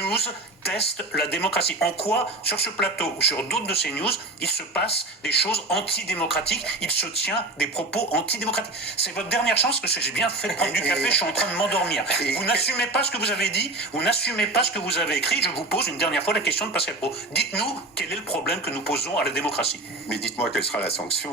News teste la démocratie. En quoi, sur ce plateau ou sur d'autres de ces news, il se passe des choses antidémocratiques, il se tient des propos antidémocratiques. C'est votre dernière chance, parce que j'ai bien fait de prendre du café, je suis en train de m'endormir. Vous n'assumez pas ce que vous avez dit, vous n'assumez pas ce que vous avez écrit. Je vous pose une dernière fois la question de Pascal Praud. Dites-nous quel est le problème que nous posons à la démocratie. Mais dites-moi quelle sera la sanction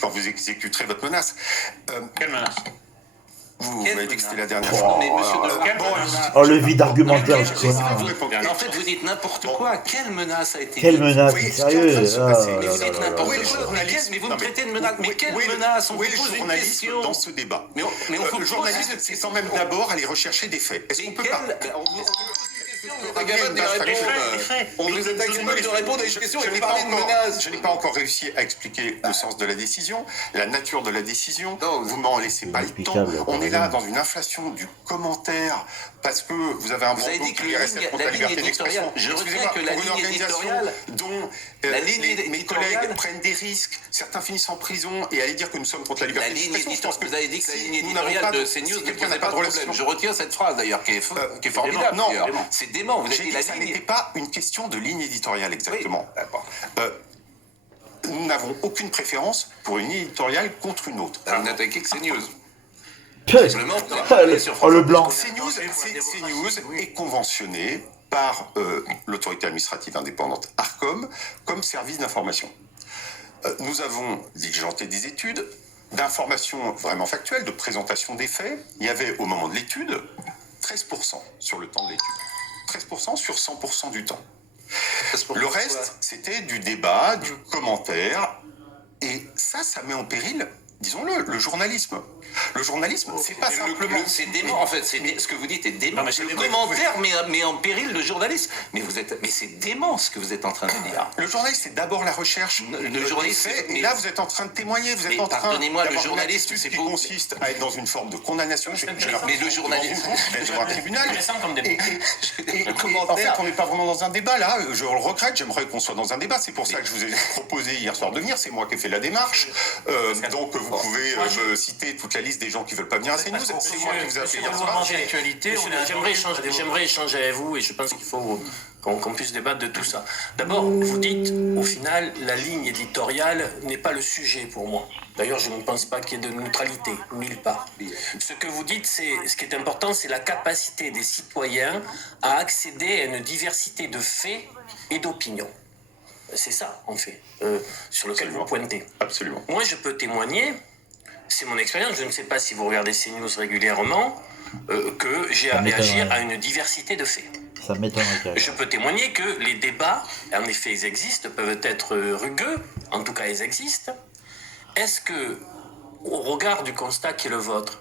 quand vous exécuterez votre menace. Quelle menace? Vous m'avez dit que c'était la dernière fois. Mais monsieur Oh, le vide argumentaire, ce connard. En fait, vous dites n'importe quoi. Quelle menace a été Quelle dite? menace, Oui, sérieux? ce qui est en train de se passer. Mais vous dites n'importe Où est le quoi. journaliste? Mais vous me Non, mais traitez de menace. Mais quelle où est le- menace? On Où est vous le pose une journalisme question. dans ce débat? Mais on vous Le journalisme, c'est quand même d'abord aller rechercher des faits. Est-ce qu'on peut pas... On vous pose une question, vous êtes incapable d'y répondre. On vous est incapable de répondre à une question et vous parlez de menace. Je n'ai pas encore réussi à expliquer le sens de la décision, la nature de la décision. Vous m'en laissez pas le temps. Inexplicable, On est là pardon. dans une inflation du commentaire parce que vous avez un Vous avez bandeau dit que qui est resté contre la la ligne liberté d'expression. éditoriale, je Excusez-moi, retiens que la pour une ligne organisation éditoriale, dont la ligne mes éditoriale- collègues prennent des risques, certains finissent en prison et aller dire que nous sommes contre la La liberté ligne d'expression. Je pense éditoriale, vous avez dit que la si ligne nous n'avons éditoriale pas de CNews si ne quelqu'un posait n'a pas de relation- problème. Je retiens cette phrase d'ailleurs, qui est formidable. non, d'ailleurs. non. C'est dément. Vous avez J'ai dit dit la que ça ligne. n'était pas une question de ligne éditoriale exactement. Oui, d'accord. Nous n'avons aucune préférence pour une ligne éditoriale contre une autre. Vous n'attaquez que CNews. Putain. Simplement, Oh, le blanc. CNews est conventionné par l'autorité administrative indépendante ARCOM comme service d'information. Nous avons diligenté des études d'information vraiment factuelle, de présentation des faits. Il y avait au moment de l'étude 13% sur le temps de l'étude. 13% sur 100% du temps. Le reste, c'était du débat, du commentaire. Et ça met en péril, disons-le, le journalisme. Le journalisme, c'est pas simplement... C'est dément, en fait. Ce que vous dites est dément. Non, mais c'est le dément. commentaire met en péril le journaliste. Mais c'est dément ce que vous êtes en train de dire. Le journaliste, c'est d'abord la recherche Le journaliste, des faits, mais- et là, vous êtes en train de témoigner, vous êtes Mais en train pardonnez-moi, le d'avoir une journaliste, attitude c'est qui beau. consiste à être dans une forme de condamnation. Mais le journaliste- devant un tribunal. Intéressant comme débat. Et en fait, on n'est pas vraiment dans un débat, là. Je le regrette, j'aimerais qu'on soit dans un débat. C'est pour ça que je vous ai proposé hier soir de venir. C'est moi qui ai fait la démarche. Donc, vous pouvez me citer toute la liste des gens qui veulent pas venir à CNews. C'est moi qui vous ai appelé hier soir. J'aimerais échanger avec vous et je pense qu'il faut qu'on puisse débattre de tout ça. D'abord, vous dites, au final, la ligne éditoriale n'est pas le sujet pour moi. D'ailleurs, je ne pense pas qu'il y ait de neutralité, mille part. Ce que vous dites, ce qui est important, c'est la capacité des citoyens à accéder à une diversité de faits et d'opinions. C'est ça, en fait, sur lequel Absolument. vous pointez. Absolument. Moi, je peux témoigner, c'est mon expérience, je ne sais pas si vous regardez CNews régulièrement, que j'ai à réagir à une diversité de faits. Ça m'étonnerait. Je peux témoigner que les débats, en effet, ils existent, peuvent être rugueux, en tout cas, ils existent. Est-ce que, au regard du constat qui est le vôtre,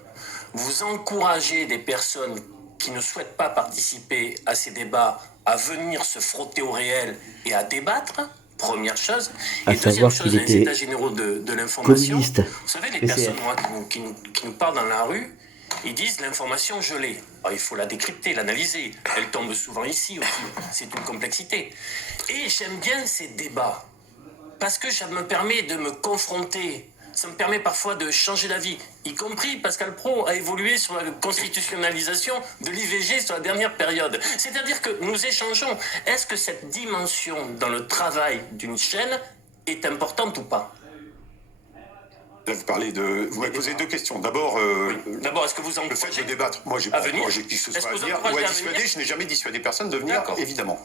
vous encouragez des personnes qui ne souhaitent pas participer à ces débats à venir se frotter au réel et à débattre? Première chose. À Et deuxième savoir chose, qu'il les était états généraux de l'information. communiste. Vous savez, les PCR. personnes moi, qui nous parlent dans la rue, ils disent l'information, je l'ai. Alors, il faut la décrypter, l'analyser. Elle tombe souvent ici aussi. C'est une complexité. Et j'aime bien ces débats parce que ça me permet de me confronter. Ça me permet parfois de changer d'avis, y compris Pascal Praud a évolué sur la constitutionnalisation de l'IVG sur la dernière période. C'est-à-dire que nous échangeons. Est-ce que cette dimension dans le travail d'une chaîne est importante ou pas? Là, vous m'avez posé deux questions. D'abord, D'abord, est-ce que vous le fait de encouragez débattre, moi, j'ai à pas venir encouragé qui que ce Est-ce soit que à vous venir encouragez ou à à dissuader. venir Je n'ai jamais dissuadé personne de venir, D'accord. évidemment.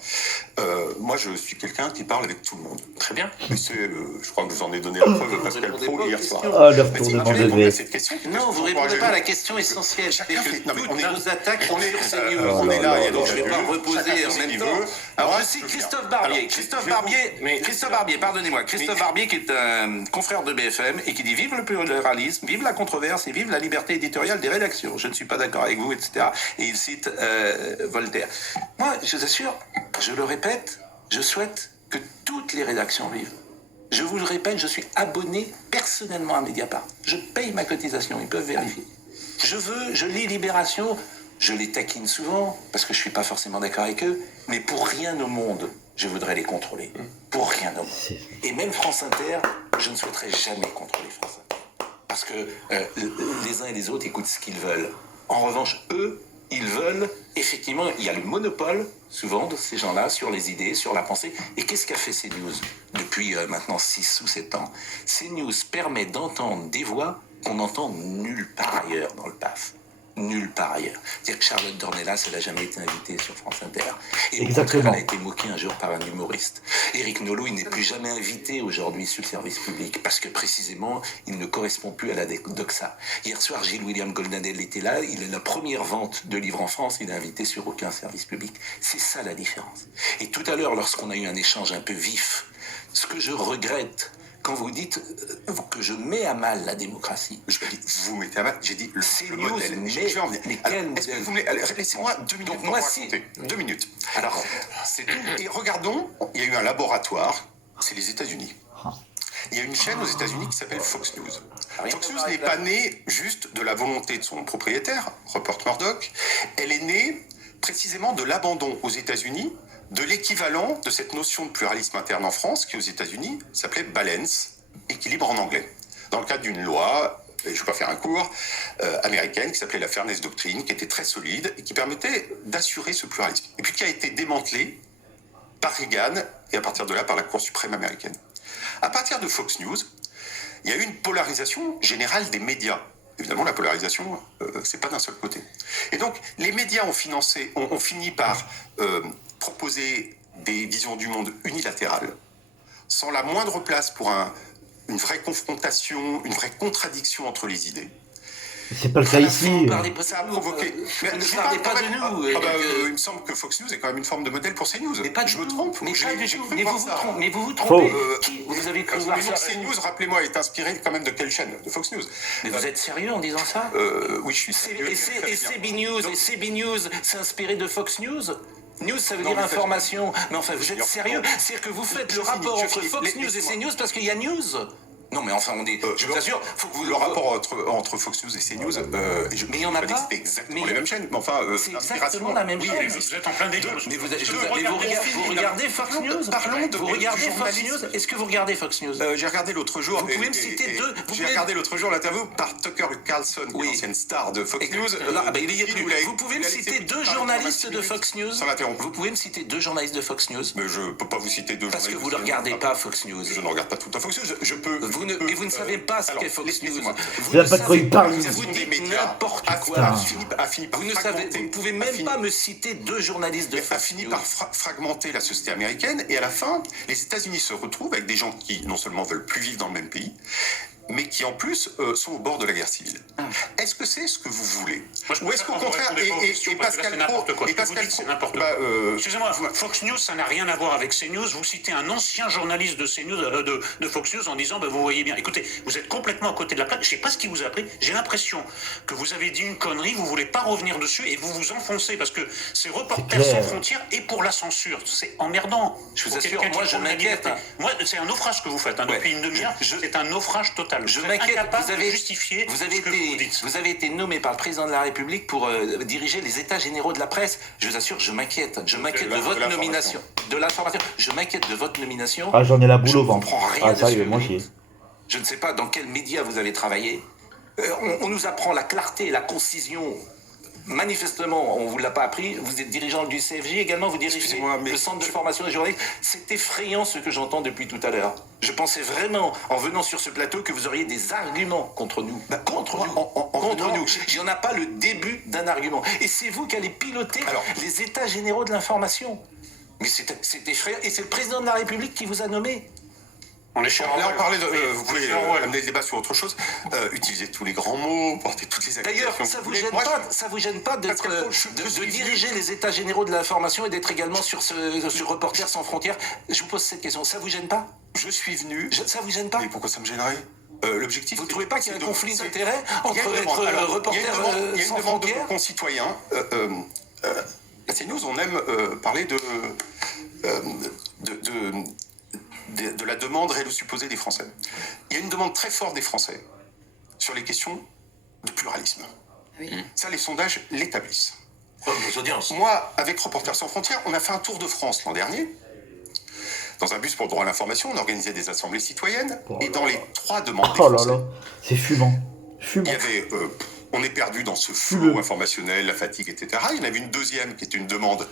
Moi, je suis quelqu'un qui parle avec tout le monde. Très bien. Et je crois que vous en avez donné la preuve, Pascal répondez Praud, pas aux hier questions. soir. Ah, le Mais retournement vous de répondez à veste. cette question. Non, vous ne répondez pas à la question essentielle. C'est que Non, mais toutes vos attaques on est, sur CNews. on est là, il y a Donc d'autres je ne vais pas reposer chacun en fait même ce qu'il temps. veut. Alors je je suis viens. Christophe Barbier. Alors, Christophe Barbier, pardonnez-moi. Christophe Barbier qui est un confrère de BFM et qui dit vive le pluralisme, vive la controverse et vive la liberté éditoriale des rédactions. Je ne suis pas d'accord avec vous, etc. Et il cite Voltaire. Moi, je vous assure, je le répète, je souhaite que toutes les rédactions vivent. Je vous le répète, je suis abonné personnellement à Mediapart. Je paye ma cotisation, ils peuvent vérifier. Je lis Libération, je les taquine souvent, parce que je ne suis pas forcément d'accord avec eux, mais pour rien au monde, je voudrais les contrôler. Pour rien au monde. Et même France Inter, je ne souhaiterais jamais contrôler France Inter. Parce que les uns et les autres écoutent ce qu'ils veulent. En revanche, eux, ils veulent, effectivement, il y a le monopole, souvent, de ces gens-là, sur les idées, sur la pensée. Et qu'est-ce qu'a fait CNews depuis maintenant 6 ou 7 ans? CNews permet d'entendre des voix qu'on n'entend nulle part ailleurs dans le PAF. Nulle part ailleurs. C'est-à-dire que Charlotte Dornelas, elle n'a jamais été invitée sur France Inter. Et au contraire, elle a été moquée un jour par un humoriste. Éric Nolot, il n'est plus jamais invité aujourd'hui sur le service public parce que précisément, il ne correspond plus à la doxa. Hier soir, Gilles-William Goldnadel était là. Il est la première vente de livres en France. Il est invité sur aucun service public. C'est ça la différence. Et tout à l'heure, lorsqu'on a eu un échange un peu vif, ce que je regrette, quand vous dites que je mets à mal la démocratie, Je dis, vous mettez à mal, j'ai dit le modèle. mais Je vais en venir. quel Alors, est-ce que modèle? vous voulez, alors, laissez-moi 2 minutes Donc, pour moi, vous si- raconter. 2 minutes. Alors, C'est tout. Et regardons, il y a eu un laboratoire, c'est les États-Unis. Il y a une chaîne aux États-Unis qui s'appelle Fox News. Rien Fox à News voir n'est avec pas née juste de la volonté de son propriétaire, Rupert Murdoch. Elle est née précisément de l'abandon aux États-Unis de l'équivalent de cette notion de pluralisme interne en France, qui aux États-Unis s'appelait balance, équilibre en anglais. Dans le cadre d'une loi, et je ne vais pas faire un cours, américaine qui s'appelait la Fairness Doctrine, qui était très solide et qui permettait d'assurer ce pluralisme. Et puis qui a été démantelée par Reagan et à partir de là par la Cour suprême américaine. À partir de Fox News, il y a eu une polarisation générale des médias. Évidemment, la polarisation, c'est pas d'un seul côté. Et donc, les médias ont fini par proposer des visions du monde unilatérales, sans la moindre place pour une vraie confrontation, une vraie contradiction entre les idées. C'est pas le cas ici. vous parlez pas Ça a de nous, provoqué. vous ne je parlez parle pas quand de même- nous. il me semble que Fox News est quand même une forme de modèle pour CNews. Mais pas du je me tout. trompe. Mais J'ai pas du j'ai tout. cru Mais voir vous vous ça. trompez. Mais vous vous trompez. Faux. Qui vous avez cru Mais voir donc ça? CNews, rappelez-moi, est inspiré quand même de quelle chaîne? De Fox News. Mais vous êtes sérieux en disant ça? Oui, je suis sérieux. Et CB News, et CB News s'est inspiré de Fox News? News, ça veut Non, dire mais information. Mais enfin, vous êtes dire- sérieux? C'est-à-dire que vous faites Je le finis, rapport je entre finis. Fox News et Laissez-moi. CNews parce qu'il y a News? Non, mais enfin, je vous assure, faut que vous Le rapport entre Fox News et CNews, Mais il y en a je dis que pas. c'était exactement Mais- les mêmes chaînes. Mais enfin, C'est l'inspiration- exactement la même oui, chose. elle Vous existe. êtes en plein délire. monsieur. Mais vous, Je vous regarde regardez Fox News? Parlons de Vous regardez du Fox journalisme. News? Est-ce que vous regardez Fox News? J'ai regardé l'autre jour. Vous pouvez me citer deux- vous J'ai pouvez- regardé l'autre jour l'interview par Tucker Carlson, qui est Oui. l'ancienne star de Fox News. Là, bah, il y est qui plus. nous l'a- Vous pouvez me il a laissé citer plus deux parler journalistes pendant de 26 Fox minutes News? sans l'interrompre. Vous pouvez me citer deux journalistes de Fox News? Mais je peux pas vous citer deux Parce que journalistes vous ne de regardez CNews. pas Fox News. Je ne regarde pas tout à Fox News. Je peux. Mais vous ne savez pas ce alors, qu'est Fox News. laissez-moi. Vous savez ne pas de quoi il parle. Vous L'utilisation des dites médias n'importe a quoi. fini par Vous ne savez, fragmenter. vous ne pouvez même pas me citer deux journalistes de a Fox fini News. par fragmenter la société américaine et à la fin, les États-Unis se retrouvent avec des gens qui non seulement veulent plus vivre dans le même pays, mais qui en plus sont au bord de la guerre civile. Est-ce que c'est ce que vous voulez? Moi, je Ou est-ce qu'au préfère contraire, qu'on réponde aux questions, et parce que là, Pascal c'est Pro, n'importe quoi. et Ce que vous Pascal dites, c'est Pro, n'importe bah, quoi. Excusez-moi, Fox News, ça n'a rien à voir avec CNews. Vous citez un ancien journaliste de CNews, de Fox News, en disant, vous voyez bien. Écoutez, vous êtes complètement à côté de la plaque. Je sais pas ce qui vous a pris. J'ai l'impression que vous avez dit une connerie, vous voulez pas revenir dessus et vous vous enfoncez parce que c'est Reporters clair. sans frontières et pour la censure. C'est emmerdant. Je vous Pour assure, quelqu'un qui moi, je prône la m'inquiète. liberté. Moi, c'est un naufrage que vous faites Ouais. depuis une demi-heure. C'est un naufrage total. Je Vous êtes m'inquiète. incapable Vous avez de justifier Vous avez, ce que vous dites. vous avez été nommé par le président de la République pour diriger les états généraux de la presse. Je vous assure, je m'inquiète. Je m'inquiète de de votre l'information. nomination. De l'information. Je m'inquiète de votre nomination. Ah, j'en ai la boule Je au ne ventre. comprends rien Ah, de ce que sérieux, vous moi dites. aussi. Je ne sais pas dans quels médias vous avez travaillé. On nous apprend la clarté, la concision. Manifestement, on ne vous l'a pas appris. Vous êtes dirigeant du CFJ également, vous dirigez Excusez-moi, mais le centre de formation des journalistes. C'est effrayant ce que j'entends depuis tout à l'heure. Je pensais vraiment, en venant sur ce plateau, que vous auriez des arguments contre nous. Contre nous. Contre venant- nous. Il n'y en a pas le début d'un argument. Et c'est vous qui allez piloter Alors- les états généraux de l'information. Mais c'est effrayant. Et c'est le président de la République qui vous a nommé. On est chez Là, Orwell. on parlait de. Oui, Vous pouvez chez Orwell. amener le débat sur autre chose. Utiliser tous les grands mots, porter toutes les accusations. D'ailleurs, ça que vous voulez. gêne Moi, pas, ça vous gêne pas d'être, Pascal Pro, de suis diriger les états généraux de l'information et d'être également sur Reporters sans frontières. Je vous pose cette question. Ça vous gêne pas? je suis venu. Ça vous gêne pas? Mais pourquoi ça me gênerait? L'objectif. Vous ne c'est- trouvez pas qu'il y a c'est un de- conflit c'est- d'intérêts Il y a entre une demande. être Alors, reporter il y a une demande de sans nos frontières? concitoyens. À CNews, on aime parler de la demande réelle ou supposée des Français. Il y a une demande très forte des Français sur les questions de pluralisme. Ça, les sondages l'établissent. Vos audiences. Moi, avec Reporters sans frontières, on a fait un tour de France l'an dernier. Dans un bus pour le droit à l'information, on organisait des assemblées citoyennes. Oh et là dans là. les 3 demandes des Oh là Français, là, c'est fumant. il Fumant. y avait on est perdu dans ce flot informationnel, la fatigue, etc. Il y en avait une deuxième qui est une demande